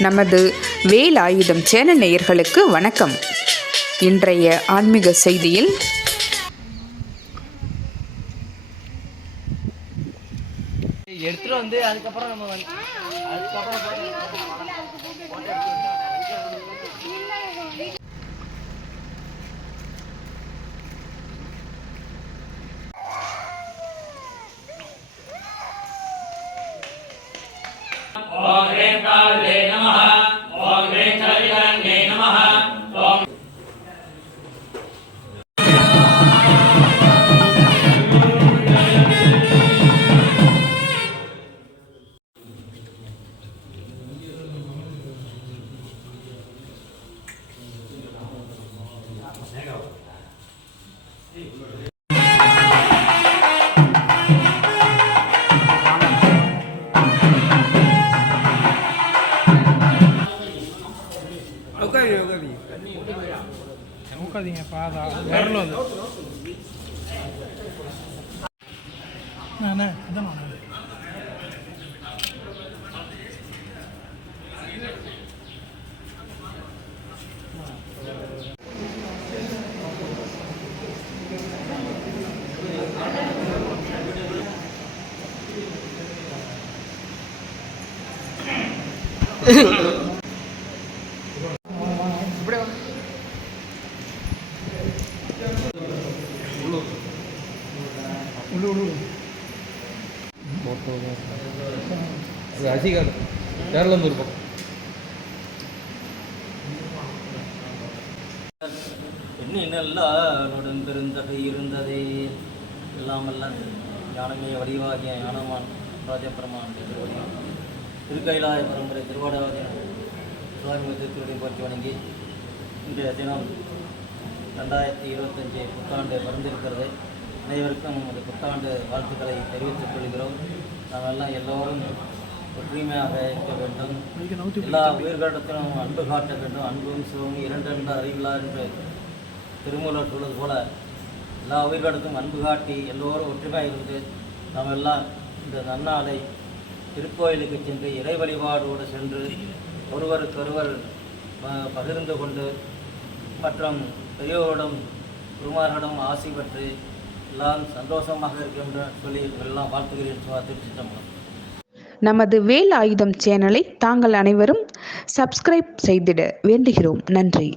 நமது வேலாயுதம் சேனல் நேயர்களுக்கு வணக்கம். இன்றைய ஆன்மீக செய்தியில் எடுத்துட்டு வந்து அதுக்கப்புறம் நம்ம ஓம் ஹ்ரீம் காலே நமஹ ஓம் ஹ்ரீம் சவிதரண்யே நமஹ ஓம் உட்காதீங்க பாதா வரல அது அதான் ரசிகர் கேரளந்தூர் பக்கம் என்னெல்லாம் பெருந்தகை இருந்ததே எல்லாமல்ல ஞானமே வடிவாகிய ஞானமான் ராஜபெருமான் திருவடியும் திருக்கைலாய பரம்பரை திருவாடாவதிய சுவாமி திருவடி போற்றி வணங்கி இன்றைய தினம் 2025 புத்தாண்டு பிறந்திருக்கிறது. அனைவருக்கும் நமது புத்தாண்டு வாழ்த்துக்களை தெரிவித்துக் கொள்கிறோம். நாமெல்லாம் எல்லோரும் ஒற்றுமையாக இருக்க வேண்டும், எல்லா உயிர்களிடத்திலும் அன்பு காட்ட வேண்டும். அன்பும் சிவமும் இரண்டென்று அறிவிலார் என்று திருமூலர் சொல்வது போல எல்லா உயிர்களிடத்தும் அன்பு காட்டி எல்லோரும் ஒற்றுமையாக இருந்து நாம் எல்லாம் இந்த நன்னாளை திருக்கோயிலுக்கு சென்று இறை வழிபாடோடு சென்று ஒருவருக்கொருவர் பகிர்ந்து கொண்டு மற்றும் பெரியோரிடம் குருமார்களிடம் ஆசி பெற்று எல்லாம் சந்தோஷமாக இருக்கின்ற சொல்லி எல்லாம் வாழ்த்துகிறேன். திருச்சிற்றம்பலம். நமது வேலாயுதம் சேனலை தாங்கள் அனைவரும் சப்ஸ்கிரைப் செய்திட வேண்டுகிறோம். நன்றி.